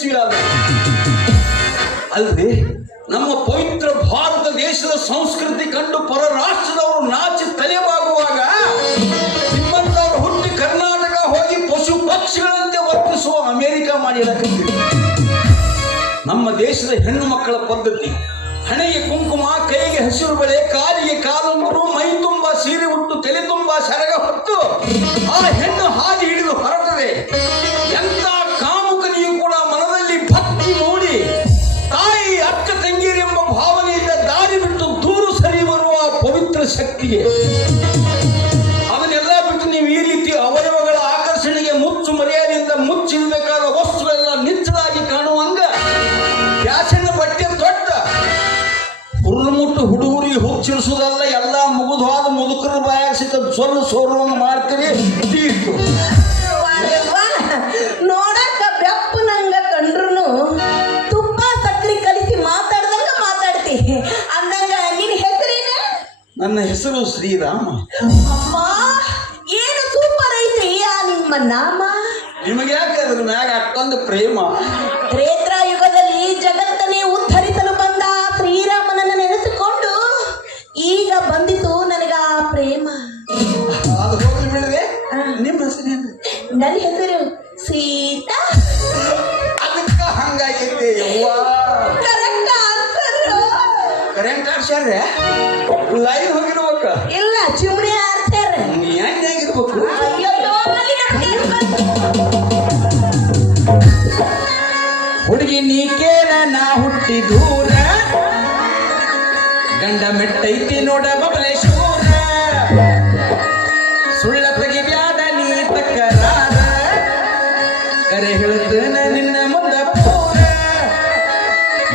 ಇಸ್ವಿ ಆದ ಅಲ್ರಿ. ನಮ್ಮ ಪವಿತ್ರ ಭಾರತ ದೇಶದ ಸಂಸ್ಕೃತಿ ಕಂಡು ಪರ ರಾಷ್ಟ್ರದವರು ನಾಚಿ ತಲೆಬಾಗುವಾಗ ನಿಮ್ಮಂತವ್ರು ಹುಟ್ಟಿ ಕರ್ನಾಟಕ ಹೋಗಿ ಪಶು ಪಕ್ಷಿಗಳಂತೆ ವರ್ತಿಸುವ ಅಮೆರಿಕ ಮಾಡಿರಕಂತೀವಿ. ನಮ್ಮ ದೇಶದ ಹೆಣ್ಣು ಮಕ್ಕಳ ಪದ್ಧತಿ ಹಣೆಗೆ ಕುಂಕುಮ, ಕೈಗೆ ಹಸಿರು ಬಳೆ, ಕಾಲಿಗೆ ಕಾಲುಂಗುರು, ಮೈ ತುಂಬ ಸೀರೆ ಉಟ್ಟು ತಲೆ ತುಂಬ ಸರಗ ಹೊತ್ತು ಆ ಹೆಣ್ಣು ಹಾದಿ ಹಿಡಿದು ಹೊರಟರೆ ಎಂತ ಕಾಮುಕನಿಯೂ ಕೂಡ ಮನದಲ್ಲಿ ಭಕ್ತಿ ಮೂಡಿ ತಾಯಿ ಅಕ್ಕ ತಂಗಿಯರೆಂಬ ಭಾವನೆಯಿಂದ ದಾರಿ ಬಿಟ್ಟು ದೂರು ಸರಿ ಬರುವ ಪವಿತ್ರ ಶಕ್ತಿಗೆ ಅದನ್ನೆಲ್ಲ ಬಿಟ್ಟು ನೀವು ಈ ರೀತಿ ಅವಯವಗಳ ಆಕರ್ಷಣೆಗೆ ಮುಚ್ಚು ಮರ್ಯಾದೆಯಿಂದ ಮುಚ್ಚಿಡಬೇಕಾದ ವಸ್ತುಗಳೆಲ್ಲ ನಿಚ್ಚಳಾಗಿ ಕಾಣುವಂಗ ಫ್ಯಾಷನ್ ಬಟ್ಟೆ ತೊಟ್ಟ ಹುರುಮುಟ್ಟು ಹುಡುಗರಿಗೆ ಹುಚ್ಚಿರಿಸುವುದಲ್ಲ, ಎಲ್ಲ ಮುಗಿದುವಾದ ಮುದುಕರ ಬಾಯಾಗ ಸಿಕ್ಕ ಸೊಲ್ಲು ಸೋರುವನ್ನು ಮಾಡ್ತೀರಿ. ತೀರ್ತು ನೋಡಕ ಬೆಪ್ಪನಂಗ ಕಂಡ್ರು ತುಪ್ಪ ಸಕ್ರಿ ಕಲಿಸಿ ಮಾತಾಡ್ದಂಗ ಮಾತಾಡ್ತಿ ಅಂದಂಗ ನಿನ್ ಹೆಸರೇನ? ನನ್ನ ಹೆಸರು ಶ್ರೀರಾಮ. ಅಮ್ಮ ಏನು ಸೂಪರ್ ಐತ್ರಿ ಆ ನಿಮ್ಮ ನಾಮ. ನಿಮಗೆ ಯಾಕೆ ಅದ್ರ ಮ್ಯಾಗ ಅಷ್ಟೊಂದು ಪ್ರೇಮ? ತ್ರೇತಾಯುಗದಲ್ಲಿ ಜಗತ್ತನ್ನೇ ಉದ್ಧರಿಸಲು ಬಂದ ಶ್ರೀರಾಮನನ್ನು ನೆನೆಸಿಕೊಂಡು ಈಗ ಬಂದಿತು ನನಗ ಆ ಪ್ರೇಮ. ಅದು ಹೋಗ್ಲಿ ಬಿಡದೆ. ನಿಮ್ಮ ಹೆಸರೇನು? ನನ್ನ ಹೆಸರು ಸೀತಾ. ಅದಕ್ಕ ಹಂಗಾಗೈತೆ ಯವ್ವ. Correct answer. ಕರೆಂಟ್ ಆಡ್ಸ್ಯಾರ ಲೈನ್ ಹೋಗಿರ್ಬೇಕ. ಇಲ್ಲ ಚಿಮ್ಣಿ ಆಡ್ಸ್ಯಾರ. ಹೆಂಗಾಗಿರ್ಬೇಕು? ಹುಡುಗಿ ನೀ ಕೇಳ ನಾ ಹುಟ್ಟಿ ದೂರ, ಗಂಡ ಮೆಟ್ಟೈತಿ ನೋಡ ಬಬಲೇಶ್ವರ, ಸುಳ್ಳ ತೆಗಿಬ್ಯಾಡ ನೀ ತಕ್ಕರಾದ, ಕರೆ ಹೇಳ್ತೇನ ನಿನ್ನ ಮುಂದ ಪೂರ,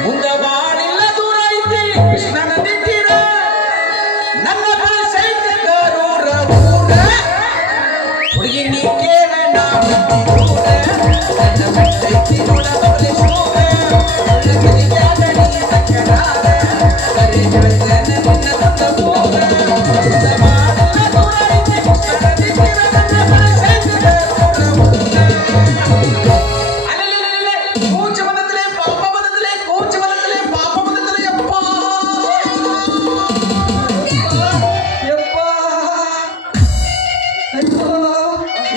ಮುಂದ ಬಾಳಿಲ್ಲ ದೂರ ಐತಿ ಕೃಷ್ಣ ನದಿ ತೀರ, ನನ್ನ ಬಲಸೈತಿ ಕರೂರ ಊರ, ಹುಡುಗಿ ನೀ ಕೇಳ ನಾ ಹುಟ್ಟಿ ದೂರ, ಗಂಡ ಮೆಟ್ಟೈತಿ ನೋಡ ಬಬಲೇಶ್ವರ, ಸುಳ್ಳ ತೆಗಿಬ್ಯಾಡ ನೀ ತಕ್ಕರಾದ, ಕರೆ ಹೇಳ್ತೇನ ನಿನ್ನ ಮುಂದ ಪೂರ, ಮುಂದ ಬಾಳಿಲ್ಲ ದೂರ ಐತಿ ಕೃಷ್ಣ ನದಿ ತೀರ, ನನ್ನ ಬಲಸೈತಿ ಕರೂರ ಊರ. ಕೂಚ ಬಂದತಲೆ ಪಾಪ ಬಂದತಲೆ, ಕೂಚ ಬಂದತಲೆ ಪಾಪ ಬಂದತಲೆ. ಯಪ್ಪ ಯಪ್ಪ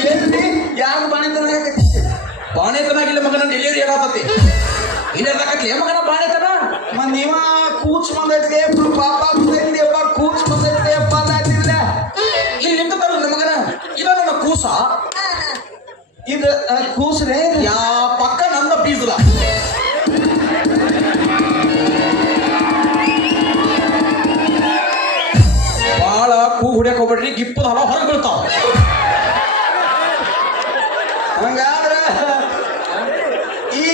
ಏನ್ರಿ ಯಾರು ಬಾಣೆತನ ಬಾಣೆತನಾಗಿಲ್ಲ ಮಗನ ಡೆಲಿವರಿ ಆಗತತಿ ಇಲ್ಲದಾಕತ್ಲೆ ಮಗನ ಬಾಣೆತನ. ನೀವ ಕೂಚ್ ಬಂದೈತ್ಲೆ ಪಾಪ ಬಂದೈತ್ಲಿ ಅಪ್ಪ, ಕೂಚ್ ಬಂದೈತ್ಲೆ ಅಪ್ಪ ಅಂತಿಲ್ಲ. ಇಲ್ಲಿ ನಿಂತಲ್ಲ ಮಗನ ಇಲ್ಲ ನನ್ನ ಕೂಸ ಇದು ಕೂಸ್ರೆ ಯಾ ಪಕ್ಕ ನನ್ನ ಬೀಸಲ. ಬಾಳ ಕೂ ಹುಡ್ಯಕ್ ಹೋಗ್ಬೇಡ್ರಿ, ಗಿಪ್ಪದ ಹಲ ಹೊರಗೆ ಬೀಳ್ತಾವ. ಹಂಗಾದ್ರ ಈ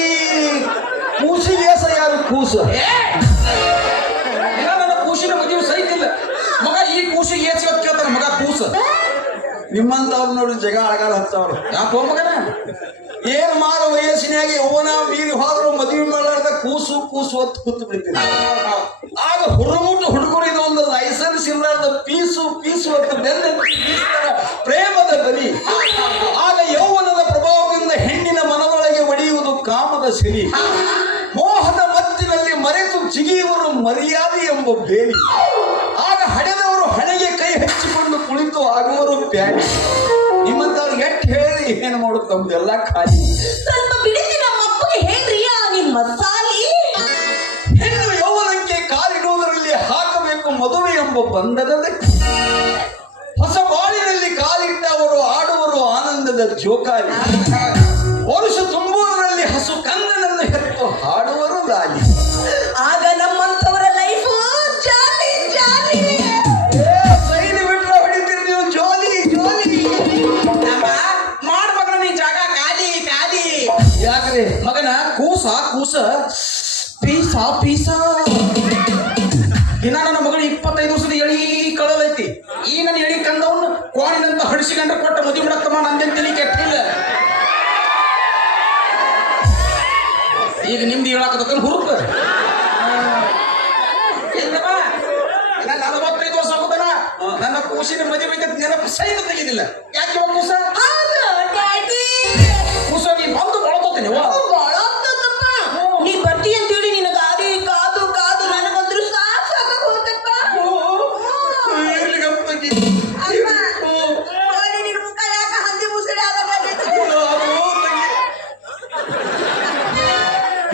ಕೂಸಿಗೆ ಯಾರು ಕೂಸು? ಇಲ್ಲ ನನ್ನ ಕೂಸಿನ ಮದುವೆ ಸೈತಿಲ್ಲ ಮಗ. ಈ ಕೂಸಿಗೆ ಏಸ್ ಕೇಳ್ತಾನ ಮಗ ಕೂಸ. ನಿಮ್ಮಂತವ್ರು ನೋಡಿ ಜಗ ಅಳಗಾಡ ಹತ್ತವ್ರು ಯಾಕೋ ಮಗನ ಏನ್ ಮಾರೋ ವಯಸ್ಸಿನಾಗ ಯೌವನ ಮೀರಿ ಹೋದ್ರು ಮದುವೆ ಮಾಡಾರ್ದ ಕೂಸು ಕೂಸು ಹೊತ್ತು ಕೂತು ಬಿಡ್ತೀನಿ. ಆಗ ಹುಡುಗುಟ್ಟು ಹುಡುಗರು ಇದು ಒಂದು ಲೈಸೆನ್ಸ್ ಇಲ್ಲಾರ್ದ ಪೀಸು ಪೀಸು ಹೊತ್ತು ಬೆನ್ನ ಪ್ರೇಮದ ಬಲಿ. ಆಗ ಯೌವನದ ಪ್ರಭಾವದಿಂದ ಹೆಣ್ಣಿನ ಮನದೊಳಗೆ ಒಡೆಯುವುದು ಕಾಮದ ಸಿರಿ, ಮೋಹದ ಮತ್ತಿನಲ್ಲಿ ಮರೆತು ಜಿಗಿಯುವರು ಮರ್ಯಾದೆ ಎಂಬ ಬೇಲಿ. ಆಗ ಹಡೆದವರು ಹಣೆಗೆ ಕೈ ಹಚ್ಚಿಕೊಂಡು ಕುಳಿತು ಆಗುವರು ಪ್ಯಾಡಿ. ನಿಮ್ಮಂತವ್ರಿಗೆ ಎಟ್ಟು ಹೇಳಿ ಏನು ಮಾಡುದು ನಮ್ದೆಲ್ಲ ಖಾಲಿ. ಸ್ವಲ್ಪ ಬಿಡಿಸಿ ನಮ್ಮ ಅಪ್ಪಗೆ ಹೇಳ್ರಿ ಆ ನಿಮ್ಮ ಸಾಲಿ. ಹೆಣ್ಣು ಯೌವನಕ್ಕೆ ಕಾಲಿಡುವುದರಲ್ಲಿ ಹಾಕಬೇಕು ಮದುವೆ ಎಂಬ ಬಂಧನದ ಹೊಸ ಬಾಳಿನಲ್ಲಿ ಕಾಲಿಟ್ಟ ಅವರು ಆಡುವರು ಆನಂದದ ಜೋಕಾಲಿ. ವರುಷ ತುಂಬುವುದರಲ್ಲಿ ಹಸು ಕಂದನನ್ನು ಹೆತ್ತು ಹಾಡುವರು ಲಾಲಿ. ಆಗ ನಮ್ಮಂತವರ ಲೈಫ್ ಜಾಲಿ ಜಾಲಿ. ಸೈಡ್ ಬಿಟ್ರೆ ಹೊಡಿತೀರಿ ನೀವು ಜೋಲಿ ಜೋಲಿ. ಮಾಡ ಮಗನ ನೀ ಜಾಗ ಖಾಲಿ ಖಾಲಿ. ಯಾಕ್ರಿ ಮಗನ ಕೂಸ ಕೂಸ ಪೀಸ ಪೀಸ. ಇನ್ನ ನನ್ನ ಮಗಳು 25 ವರ್ಷದ ಎಳಿ ಕಳಲೈತಿ. ಈ ನನ್ನ ಎಳಿ ಕಂದವನ್ನ ಕೋಣಿನಂತ ಹಡಿಸಿಕೊಂಡ ಕೊಟ್ಟ ಮದುವೆ ಮಾಡತ್ತಮ್ಮ ನಂದೇನ್ ತಲೆ ಕೆಟ್ಟಿಲ್ಲ. ಈಗ ನಿಮ್ದು ಹೇಳಾಕತ್ತ ಹುರುಪ 45 ವರ್ಷ ಆಗುದಲ್ಲ ನನ್ನ ಕೂಸಿನ ಮದುವೆ ನೆನಪು ಸೈಡ್ ತೆಗಿದಿಲ್ಲ. ಯಾಕೆ ಕೂಸ ಹೌದು ಡ್ಯಾಡಿ. ಕೂಸ ನೀ ಬಂದು ಬಳಕೋತೀನಿ.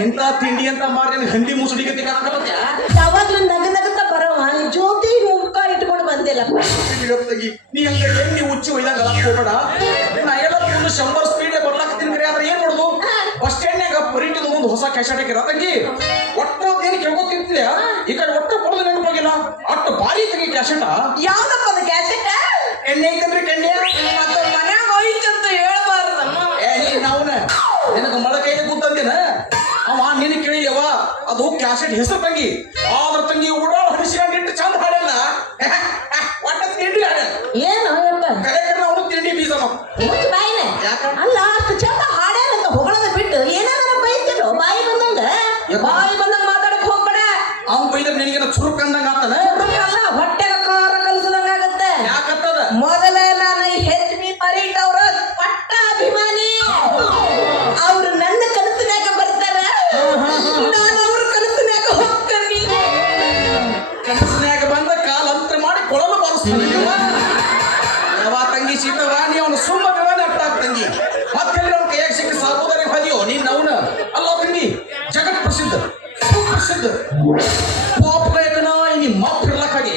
ಇಂತ ತಿಂಡಿ ಅಂತ ಮಾಡಿ ಹಂದಿ ಮುಸುಡಿಗೆ ಕಾಣಕತ್ಯ ಯಾವಾಗ್ಲೂ ನಗನಗತ ಬರವ ಜ್ಯೋತಿ ಮುಖ ಇಟ್ಕೊಂಡು ಬಂದಿಲ್ಲ ನೀ ಹಂಗ ಎಣ್ಣಿ ಉಚ್ಚಿ ಒಯ್ದಾಗ ಹೋಗ್ಬೇಡ ನಾ ಎಲ್ಲ ಒಂದು 100 ಸ್ಪೀಡ್ ಬರ್ಲಾಕ ತಿನ್ಕರಿ ಆದ್ರೆ ಏನ್ ಮಾಡುದು ಬಸ್ ಸ್ಟ್ಯಾಂಡ್ನಾಗ ಪರಿಟಿದ ಒಂದು ಹೊಸ ಕ್ಯಾಸೆಟ್ ಹಾಕಿರ ತಂಗಿ ಒಟ್ಟು ಏನ್ ಕೇಳ್ಕೊತಿರ್ತಿಲ್ಲ ಈ ಕಡೆ ಒಟ್ಟು ಕೊಡೋದು ನೆನಪಾಗಿಲ್ಲ ಅಷ್ಟು ಭಾರಿ ತೆಗಿ ಕ್ಯಾಸೆಟ್ ಯಾವ್ದಪ್ಪ ಅದು ಕ್ಯಾಸೆಟ್ ಎಣ್ಣೆ ಐತನ್ರಿ ಕೆಣ್ಣೆ ಮತ್ತೆ ಮನ್ಯಾಗ ಹೋಯ್ತಂತ ಹೇಳ್ಬಾರ್ದಮ್ಮ ನಾವ್ನ ನಿನಗ ಮಳ ಕೈಗೆ ಕೂತಂದೇನ ಅವ ನಿನ್ ಕೇಳಿಯವ ಅದು ಕ್ಯಾಸೆಟ್ ಹೆಸರು ತಂಗಿ ಆದ್ರ ತಂಗಿ ಓಡಾಳ ಹಡಿಸಿಕೊಂಡಿಟ್ಟು ಚಂದ ಹಾಡಲ್ಲ ಒಟ್ಟ ತಿಂಡಿ ಹಾಡ ಏನು ಯಪ್ಪ ಕರೆ ಅವನು ತಿಂಡಿ ಬೀಜ ಮುಚ್ಚ ಬಾಯಿನ ಅಲ್ಲ ಅಷ್ಟು ಚಂದ ಹಾಡ್ಯಾರಂತ ಹೊಗಳದ ಬಿಟ್ಟು ಏನಾದ್ರ ಬೈತಿರೋ ಬಾಯಿ ಬಂದಂಗ ಮಾತಾಡಕ್ ಹೋಗ್ಬೇಡ ಅವ್ನ್ ಬೈದ್ರೆ ನಿನಗೇನ ಚುರುಕ್ ಅಂದಂಗ ಆಗ್ತಾನ ಅಲ್ಲ ಹೊಟ್ಟೆಗ ಕಾರ ಕಲ್ಸದಂಗ ಆಗತ್ತೆ ಯಾಕತ್ತದ ಮೊದಲ ನಾನು ಹೆಚ್ ಬಿ ಪರೀಟ್ ಅವ್ರ ಪಟ್ಟ ಅಭಿಮಾನಿ ಅವ್ರು ನನ್ನ ಕನಸಿನಾಗ ಬರ್ತಾರ ನಾನು ಅವ್ರ ಕನಸಿನಾಗ ಹೋಗ್ತೀನಿ ಕನಸಿನ್ಯಾಗ ಬಂದ ಕಾಲ ಅಂತ್ರ ಮಾಡಿ ಕೊಳಲು ಬಾರಿಸ್ತಾನೆ ಯಾವ ತಂಗಿ ಸೀತವಾಣಿ ಅವನು ಸುಮ್ಮ ವಿಮಾನ ಅಟ್ಟಾಗ ತಂಗಿ ಮತ್ತೆಲ್ಲಿ ಅವ್ನ ಕೈಯಾಗ ಸಿಕ್ಕ ಸಾಕೋದಾರೆ ಹದಿಯೋ ನೀನ್ ಅವನ ಅಲ್ಲ ತಂಗಿ ಜಗತ್ ಪ್ರಸಿದ್ಧ ಸುಪ್ರಸಿದ್ಧ ಪಾಪ್ ಗಾಯಕನ ನೀ ಮಪ್ ಇರ್ಲಕ್ಕಾಗಿ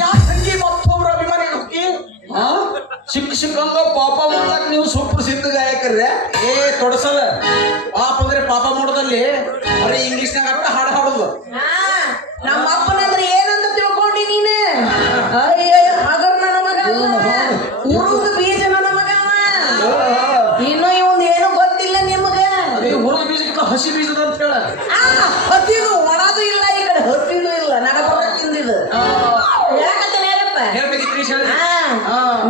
ಯಾ ತಂಗಿ ಮತ್ತೊಬ್ರ ಅಭಿಮಾನಿ ಹೋಗಿ ಸಿಕ್ಕಂಗ ಪಾಪ ಮಾಡ್ಲಾಕ ನೀವು ಸುಪ್ರಸಿದ್ಧ ಗಾಯಕರ್ರೆ ಏ ತೊಡಸಲ್ಲ ಪಾಪ ಅಂದ್ರೆ ಪಾಪ ಮಾಡೋದಲ್ಲಿ ಬರೀ ಇಂಗ್ಲಿಷ್ನಾಗ ಅಟ್ಟ ಹಾಡು ಹಾಡೋದು ನಮ್ಮ ಅಪ್ಪನಂದ್ರೆ ಏನಂತ ತಿಳ್ಕೊಂಡಿ ನೀನು ಅಯ್ಯ ಹಗರ್ ನನ್ನ ಮಗ ಉರುದು ಬೀಜ ನನ್ನ ಮಗ ಇನ್ನು ಇವನ್ ಏನು ಗೊತ್ತಿಲ್ಲ ನಿಮಗ ಹುರುಳು ಬೀಜಕ್ಕಿಂತ ಹಸಿ ಬೀಜದ ಅಂತ ಹೇಳ ಹಸಿದು ಒಣದು ಇಲ್ಲ ಈ ಕಡೆ ಹಸಿದು ಇಲ್ಲ ನನಗ ತಿಂದಿದ್ದು ಯಾಕಂತಾನೆ ಹೇಳಪ್ಪ ಹೇಳ್ಬೇಕಿತ್ತು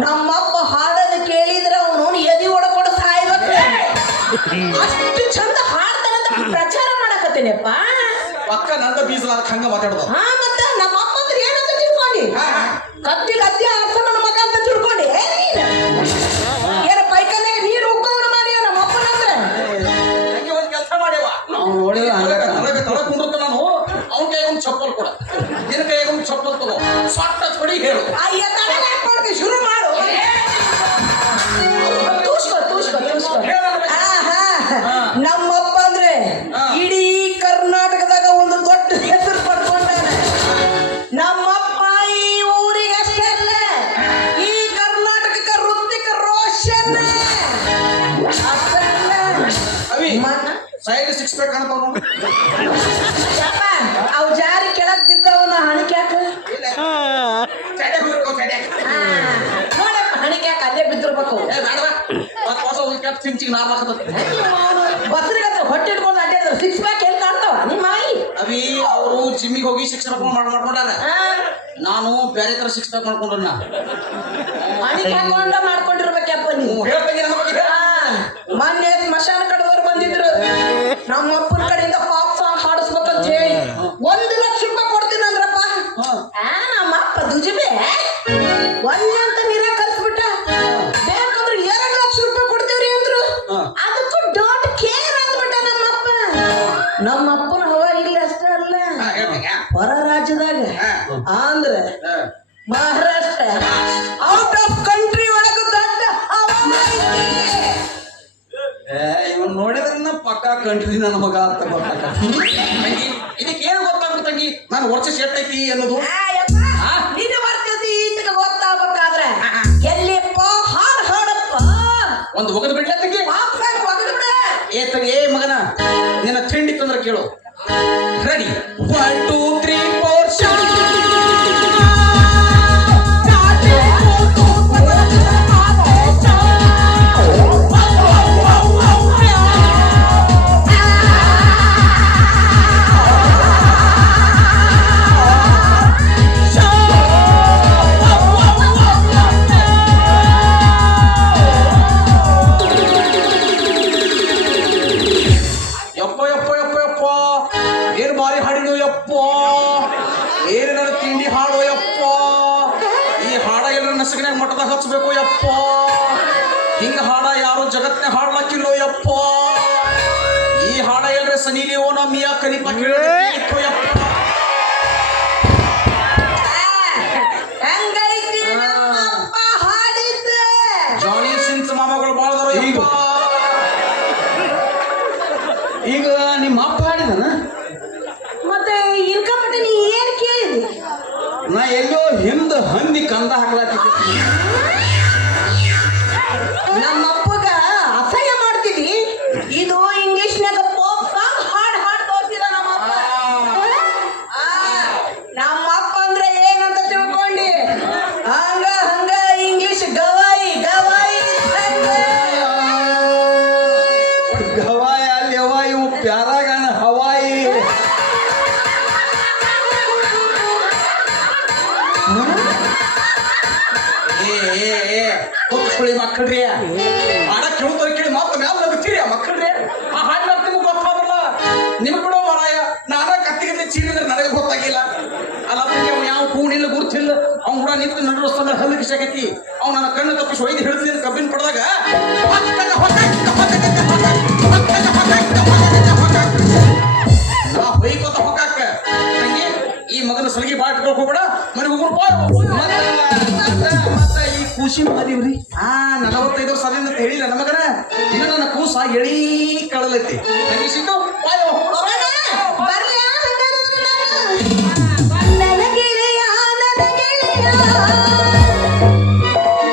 ನಮ್ಮಪ್ಪ ಹಾಡೋದು ಕೇಳಿದ್ರೆ ಅವನು ಎದಿ ಒಡಕೊಡ ಸಾಯ್ಬೇಕು ಅಷ್ಟು ಚಂದ ಹಾಡ್ತಾನಂತ ಪ್ರಚಾರ ಮಾಡಕತ್ತೇನೆಪ್ಪ ಪಕ್ಕ ನಂದ ಬೀಜ ಹಂಗ ಮಾತಾಡೋದು ಮತ್ತ ನಮ್ಮ ಅಪ್ಪ ಅಂದ್ರೆ ಏನಂತ ತಿಳ್ಕೊಂಡಿ ಕತ್ತಿ ಕತ್ತಿ ಅರ್ಥ ನನ್ನ ಮಗ ಅಂತ ತಿಳ್ಕೊಂಡಿ ಏನ ಪೈಕಲ್ನಾಗ ನೀರು ಉಕ್ಕವನ ಮಾಡಿ ನಮ್ಮ ಅಪ್ಪನಂದ್ರೆ ಹಂಗೆ ಒಂದ್ ಕೆಲಸ ಮಾಡ್ಯವ ತಳ ಕುಂಡ್ರತ ನಾನು ಅವನ ಕೈಗೆ ಒಂದು ಚಪ್ಪಲ್ ಕೊಡ ನಿನ್ನ ಕೈಗೆ ಒಂದು ಚಪ್ಪಲ್ ತಗೋ ಸ್ವಾಟ ಕೊಡಿ ಹೇಳು ಅಯ್ಯ ತಡಲ ಯಾಕೆ ಮಾಡ್ತೀವಿ ಶುರು ಮಾಡು ತೂಸ್ಕೊ ನಮ್ಮಪ್ಪ ಅಂದ್ರೆ ಇಡೀ ಕರ್ನಾಟಕದಾಗ ಒಂದು ದೊಡ್ಡ ಹೆಸರು ಪಡ್ಕೊಂಡಾನೆ ನಮ್ಮಪ್ಪ ಈ ಊರಿಗೆ ಅಷ್ಟೇ ಅಲ್ಲ ಈ ಕರ್ನಾಟಕಕ್ಕೆ ಋತಿಕ ರೋಷನ್ ಅಷ್ಟೇ ಅಲ್ಲ ಅವಿ ಸೈಡ್ 6 ಪ್ಯಾಕ್ ಕಾಣ್ತಾವ ಅವು ಜಾರಿ ಕೆಳಗ್ ಬಿದ್ದವನ ಹಣಿಕ್ಯಾಕ ನೋಡಪ್ಪ ಹಣಿಕ್ಯಾಕ ಅಲ್ಲೇ ಬಿದ್ದಿರ್ಬೇಕು ಬಸ್ರಿಗಂತ ಹೊಟ್ಟೆ ಇಟ್ಕೊಂಡು ಅಡ್ಡಾಡಿದ್ರು 6 ಪ್ಯಾಕ್ ಎಲ್ಲಿ ಕಾಣ್ತಾವ ನಿಮ್ಮ ಆಯಿ ಅವಿ ಅವರು ಜಿಮ್ಮಿಗೆ ಹೋಗಿ 6 ಪ್ಯಾಕ್ ಮಾಡ್ಕೊಂಡಾರ ನಾನು ಬೇರೆ ತರ 6 ಪ್ಯಾಕ್ ಮಾಡ್ಕೊಂಡ್ರ ಹಣಿಕೆ ಹಾಕೊಂಡ ಮಾಡ್ಕೊಂಡಿರ್ಬೇಕಪ್ಪ ನೀವು ಮೊನ್ನೆ ಸ್ಮಶಾನ ಕಡೆದವ್ರು ಬಂದಿದ್ರು ನಮ್ಮ ಅಪ್ಪನ ಕಡೆಯಿಂದ ಪಾಪ್ ಸಾಂಗ್ ಹಾಡಿಸ್ಬೇಕಂತ ಹೇಳಿ 1 ಲಕ್ಷ ರೂಪಾಯಿ ಕೊಡ್ತೀನಿ ಅಂದ್ರಪ್ಪ ನಮ್ಮ ಅಪ್ಪ ದುಜಿಬೆ ಒಂದೇ ಅಂತ ನೀರೇ ಕಲ್ಸ್ಬಿಟ್ಟ ಬೇಕಂದ್ರೆ 2 ಲಕ್ಷ ರೂಪಾಯಿ ಕೊಡ್ತೀವ್ರಿ ಅಂದ್ರು ಅದಕ್ಕೂ ಡೋಂಟ್ ಕೇರ್ ಅಂದ್ಬಿಟ್ಟ ನಮ್ಮ ಅಪ್ಪನ ಹವಾ ಇಲ್ಲಿ ಅಷ್ಟೇ ಅಲ್ಲ ಹೊರ ರಾಜ್ಯದಾಗ Andhra Maharashtra out of country ಒಳಗೂ ದೊಡ್ಡ ಹವಾ ಐತಿ. ಇವನ್ ನೋಡಿದ್ರ ಪಕ್ಕಾ ಕಂಟ್ರಿ ನನ್ನ ಮಗ ಅಂತ ತಂಗಿ ಇದಕ್ಕೆ ಏನು ಗೊತ್ತಾಗುತ್ತೆ ತಂಗಿ ನಾನು ವರ್ಷ ಸೆಟ್ ಐತಿ ಅನ್ನೋದು ನೀನು ಬರ್ತೈತಿ ಇದಕ್ಕೆ ಗೊತ್ತಾಗಬೇಕಾದ್ರೆ ಎಲ್ಲಿಪ್ಪ ಹಾಡಪ್ಪ ಒಂದು ಒಗದು ಬಿಡ್ಲ ತಂಗಿ ಒಗದು ಬಿಡ ಏ ಮಗನ ನಿನ್ನ ತಿಂಡಿ ತಂದ್ರೆ ಕೇಳು ರೆಡಿ 1 2 3 4 ಏನ್ ಬಾರಿ ಹಾಡಿನು ಯಪ್ಪ ಏನ್ ನನ್ನ ತಿಂಡಿ ಹಾಡು ಯಪ್ಪ ಈ ಹಾಡ ಎಲ್ಲ ನಸಗನ್ಯಾಗ ಮಠದಾಗ ಹಚ್ಬೇಕು ಯಪ್ಪ ಹಿಂಗ ಹಾಡ ಯಾರು ಜಗತ್ನ ಹಾಡ್ಲಕ್ಕಿಲ್ಲೋ ಯಪ್ಪ ಈ ಹಾಡ ಎಲ್ರೆ ಸನಿ ಲಿಯೋನ ಮಿಯಾ ಖಲೀಫಾ ಕೇಳಿತ್ತು ಯಪ್ಪ ಜಾನಿ ಸಿನ್ಸ್ ಮಾಮಗಳು ಬಾಳದಾರ ಈಗ ನಿಮ್ಮ ಅಪ್ಪ ಹಾಡಿದನ ಮತ್ತೆ ಇನ್ಕಮಟ್ಟ ನೀ ಏನ್ ಕೇಳಿದಿ? ನಾ ಎಲ್ಲೋ ಹಿಂದ ಹಂದಿ ಕಂದ ಹಾಕ್ಲಾತಿದ್ದೆ. ನಮ್ಮ ಅಪ್ಪಗ ಅಸಹ್ಯ ಮಾಡ್ತಿದಿ. ಇದು ಇಂಗ್ಲಿಷ್ನ್ಯಾಗ ಪೋಪ್ ಸಾಂಗ್ ಹಾಡ್ ತೋರಿಸಿದ ನಮ್ಮ ಅಪ್ಪ. ನಮ್ಮ ಅಪ್ಪ ಅಂದ್ರೆ ಏನಂತ ತಿಳ್ಕೊಂಡಿ? ಹಂಗ ಇಂಗ್ಲಿಷ್ ಗವಾಯಿ ಇದ್ದಂಗೆ. ಗವಾಯಿ ಅಲ್ಲಿ ಯವ್ವ ಇವು ಪ್ಯಾರಾಗಾನ ಹವಾಯಿ. ಕೂತ್ಕೊಳ್ಳಿ ಮಕ್ಕಳ್ರಿ, ಹಾಡ ಕೇಳ್ತಾರೆ ಕೇಳಿ ಮಾತ್ರ ಮ್ಯಾಲ ನಗುತ್ತೀರಿ ಮಕ್ಕಳ್ರಿ. ಆ ಹಾಡ್ ನಿಮ್ಗೆ ಗೊತ್ತಾಗಲ್ಲ, ನಿಮ್ಗೆ ಬಿಡೋ ಮಾರಾಯ. ನಾನ ಕತ್ತಿಗೆ ಚೀರಿದ್ರೆ ನನಗೆ ಗೊತ್ತಾಗಿಲ್ಲ. ಅಲ್ಲ ಅವ್ನು ಯಾವ ಕೂಣಿಲ್ಲ ಗುರ್ತಿಲ್ಲ. ಅವ್ನು ಕೂಡ ನಿಂತು ನಡುವಸ್ತಾನ ಹಲ್ಲು ಕಿಶಾಕತಿ. ಅವ್ನು ನನ್ನ ಕಣ್ಣು ತಪ್ಪಿಸಿ ಒಯ್ದು ಹಿಡಿದು ಕಬ್ಬಿನ ಪಡೆದಾಗ ಹೊಯ್ಕೋತ ಹೊಕ್ಕಾಕ ಈ ಮಗನ ಸಲಿಗೆ ಬಾಳ್ ಇಟ್ಕೊಳಕ್ ಹೋಗ್ಬೇಡ, ಮನೆ ಹೋಗ್ಬಿಡ. ಮತ್ತ ಈ ಕೂಸಿ ಮಾಡಿವ್ರಿ 45 ವರ್ಷ ಅಂತ ಹೇಳಿಲ್ಲ ನಮಗನ. ಇನ್ನು ನನ್ನ ಕೂಸ ಎಳಿ ಕಳಲೈತಿ. ತಂಗಿ ಸಿಟ್ಟು ಬರ್ಲ್ಯಾ ಹಂಗಾದ್ರೆ ನನ್ನ ಗೆಳೆಯ, ನನ್ನ ಗೆಳೆಯ,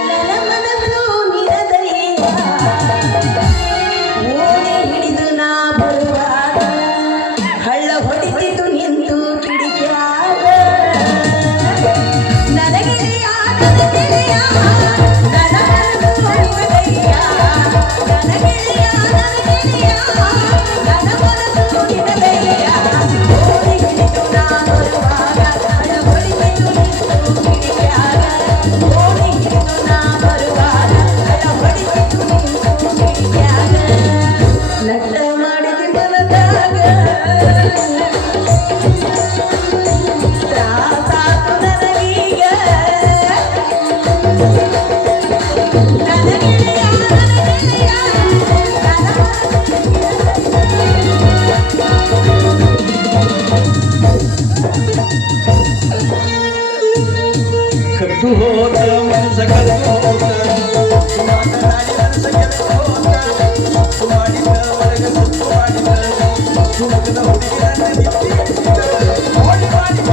ನನ್ನ ಮನಸ್ಸು ನಿರದಯ್ಯ. ಓಣಿ ಹಿಡಿದು ನಾ ಬರುವಾಗ ಹಳ್ಳ ಹೊಡಿತಿದ್ದು ನಿಂತು ಕಿಡಿಕ್ಯಾಗ. ನನ್ನ ಗೆಳೆಯ, ನನ್ನ ಗೆಳೆಯ, ನನ್ನ ಮನಸ್ಸು ನಿರದಯ್ಯ. ನನ್ನ ಗೆಳೆಯ, ನನ್ನ ಗೆಳೆಯ, ನನ್ನ ಮನಸ್ಸು ನಿರದಯ್ಯ. ಓಣಿ ಹಿಡಿದು ನಾ ಬರುವಾಗ ಹಳ್ಳ ಹೊಡಿತಿದ್ದು ನಿಂತು ಕಿಡಿಕ್ಯಾಗ. ಓಣಿ ಹಿಡಿದು ನಾ ಬರುವಾಗ ಹಳ್ಳ ಹೊಡಿತಿದ್ದು ನಿಂತು ಕಿಡಿಕ್ಯಾಗ. ನಟ್ಟ ಮಾಡಿದ ಮನದಾಗ ತ್ರಾಸಾತು ನನಗೀಗ. ನನ್ನ ಗೆಳೆಯ, ನನ್ನ ಗೆಳೆಯ, ನನ್ನ ಕಟ್ಟು ಹೋದ ಮನಸ ಕಟ್ಟು ಹೋದ, ಮಾತನಾಡಿ ಮನಸ ಕೆಟ್ಟು ಹೋದ. ಸುತ್ತು ಮಾಡಿದ ಒಳಗೆ ಸುತ್ತು ಮಾಡಿದ, ಸುಮ್ಮನ ಹುಡುಗಿ ನನ್ನ ನಿತ್ತಿ ಓಡಿ ಮಾಡಿದ